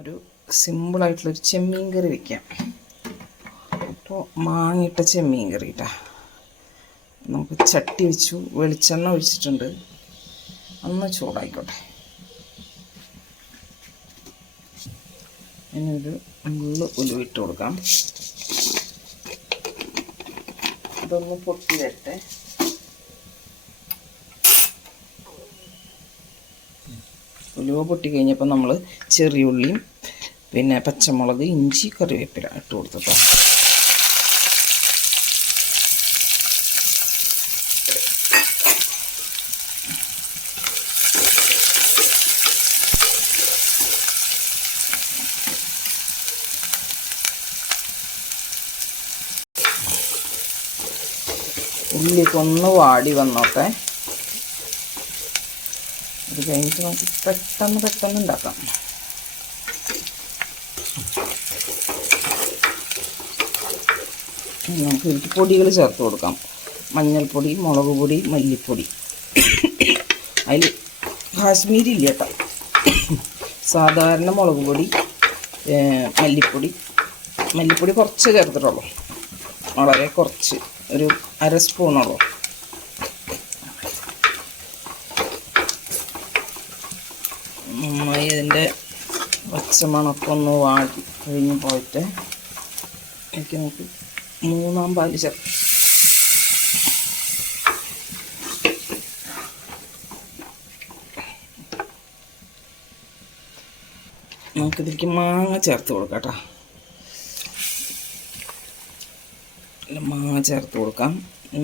ഒരു സിമ്പിളായിട്ടുള്ളൊരു ചെമ്മീൻ കറി വയ്ക്കാം. അപ്പോൾ മാങ്ങിയിട്ട ചെമ്മീൻ കറി കേട്ടോ. നമുക്ക് ചട്ടി വെച്ചു, വെളിച്ചെണ്ണ ഒഴിച്ചിട്ടുണ്ട്, ഒന്ന് ചൂടായിക്കോട്ടെ. ഇനിയൊരു ഉലുവിട്ട് കൊടുക്കാം. അതൊന്ന് പൊട്ടി വരട്ടെ. ഉലുവ പൊട്ടി കഴിഞ്ഞപ്പോൾ നമ്മൾ ചെറിയുള്ളിയും പിന്നെ പച്ചമുളക്, ഇഞ്ചി, കറിവേപ്പില ഇട്ട് കൊടുത്തിട്ടോ. ഉള്ളിലേക്ക് ഒന്ന് വാടി വന്നോട്ടെ. അത് കഴിഞ്ഞിട്ട് നമുക്ക് പെട്ടെന്ന് ഉണ്ടാക്കാം. നമുക്ക് ഇതിലേക്ക് പൊടികൾ ചേർത്ത് കൊടുക്കാം. മഞ്ഞൾപ്പൊടി, മുളക് പൊടി, മല്ലിപ്പൊടി. അതിൽ കാശ്മീരി ഇല്ല കേട്ടോ, സാധാരണ മുളക് പൊടി, മല്ലിപ്പൊടി കുറച്ച് ചേർത്തിട്ടുള്ളൂ, വളരെ കുറച്ച്, ഒരു അര സ്പൂണുള്ളൂ. നന്നായി ഇതിൻ്റെ പച്ചമണമൊക്കെ ഒന്ന് വാടി കഴിഞ്ഞ് പോയിട്ട് എനിക്ക് നമുക്ക് 3-ാം പാല് ചേർക്കാം. നമുക്കിതിലേക്ക് മാങ്ങ ചേർത്ത് കൊടുക്കാം കേട്ടോ. മാങ്ങ ചേർത്ത് കൊടുക്കാം.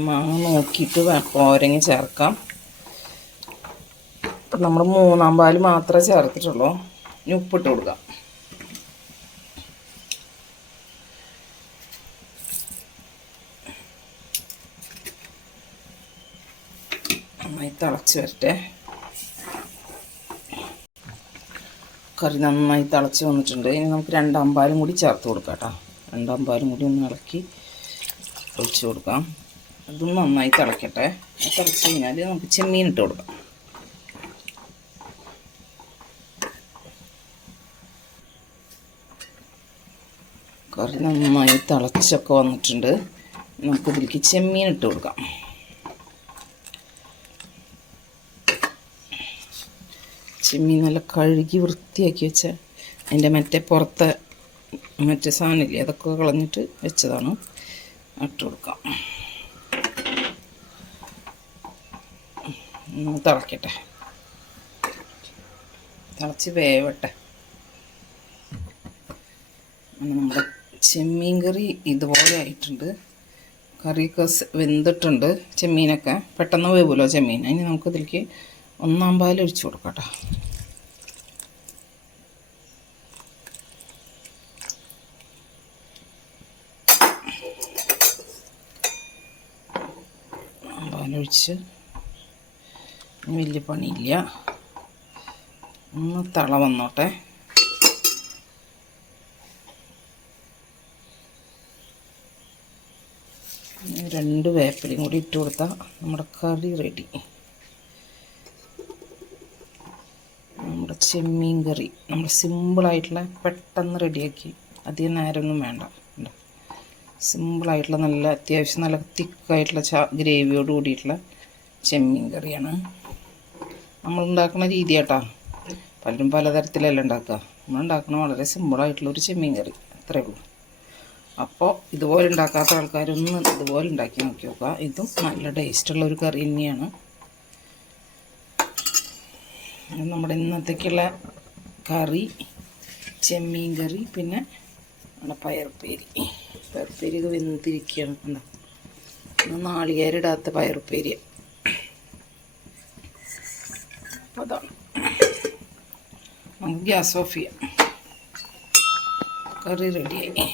മാങ്ങ നോക്കിയിട്ട് പോരെങ്കിൽ ചേർക്കാം. ഇപ്പം നമ്മൾ 3-ാം പാല് മാത്രമേ ചേർത്തിട്ടുള്ളൂ. ഇനി ഉപ്പിട്ട് കൊടുക്കാം. നന്നായി തിളച്ച് വരട്ടെ. കറി നന്നായി തിളച്ച് വന്നിട്ടുണ്ട്. ഇനി നമുക്ക് 2-ാം പാലും കൂടി ചേർത്ത് കൊടുക്കാം കേട്ടോ. 2-ാം പാലും കൂടി ഒന്ന് ഇളക്കി ഒഴിച്ച് കൊടുക്കാം. അതും നന്നായി തിളക്കട്ടെ. തിളച്ച് കഴിഞ്ഞാൽ നമുക്ക് ചെമ്മീൻ ഇട്ട് കൊടുക്കാം. കറി നന്നായി തിളച്ചൊക്കെ വന്നിട്ടുണ്ട്. നമുക്കിതിലേക്ക് ചെമ്മീൻ ഇട്ട് കൊടുക്കാം. ചെമ്മീൻ നല്ല കഴുകി വൃത്തിയാക്കി വെച്ച അതിൻ്റെ മറ്റേ സാധനമില്ലേ, അതൊക്കെ കളഞ്ഞിട്ട് വെച്ചതാണ്. ഇട്ട് കൊടുക്കാം. തിളക്കട്ടെ, തിളച്ച് വേവട്ടെ. നമ്മുടെ ചെമ്മീൻ കറി ഇതുപോലെ ആയിട്ടുണ്ട്. കറിയൊക്കെ വെന്തിട്ടുണ്ട്. ചെമ്മീനൊക്കെ പെട്ടെന്ന് വേവുമല്ലോ ചെമ്മീൻ. അതിന് നമുക്കിതിലേക്ക് 1-ാം പാൽ ഒഴിച്ച് കൊടുക്കാം കേട്ടോ. പാലൊഴിച്ച് വലിയ പണിയില്ല, ഒന്ന് തള വന്നോട്ടെ. രണ്ട് വേപ്പിലയും കൂടി ഇട്ട് കൊടുത്താൽ നമ്മുടെ കറി റെഡി. നമ്മുടെ ചെമ്മീൻ കറി നമ്മൾ സിമ്പിളായിട്ടുള്ള പെട്ടെന്ന് റെഡിയാക്കി, അധികം നേരമൊന്നും വേണ്ട. സിമ്പിളായിട്ടുള്ള നല്ല അത്യാവശ്യം നല്ല തിക്കായിട്ടുള്ള ഗ്രേവിയോട് കൂടിയിട്ടുള്ള ചെമ്മീൻ കറിയാണ് നമ്മളുണ്ടാക്കുന്ന രീതി കേട്ടോ. പലരും പലതരത്തിലല്ല ഉണ്ടാക്കുക. നമ്മളുണ്ടാക്കുന്ന വളരെ സിമ്പിളായിട്ടുള്ളൊരു ചെമ്മീൻ കറി, അത്രയേ ഉള്ളൂ. അപ്പോൾ ഇതുപോലെ ഉണ്ടാക്കാത്ത ആൾക്കാരൊന്ന് ഇതുപോലെ ഉണ്ടാക്കി നോക്കി നോക്കുക. ഇതും നല്ല ടേസ്റ്റുള്ളൊരു കറി തന്നെയാണ്. നമ്മുടെ ഇന്നത്തേക്കുള്ള കറി ചെമ്മീൻ കറി, പിന്നെ നമ്മുടെ പയറുപ്പേരി ഇത് വെന്തിരിക്കുകയാണ്. കണ്ടോ, നാളികേരിടാത്ത പയറുപ്പേരി. അപ്പോൾ അതാണ്, നമുക്ക് ഗ്യാസ് ഓഫ് ചെയ്യാം. കറി റെഡിയായി.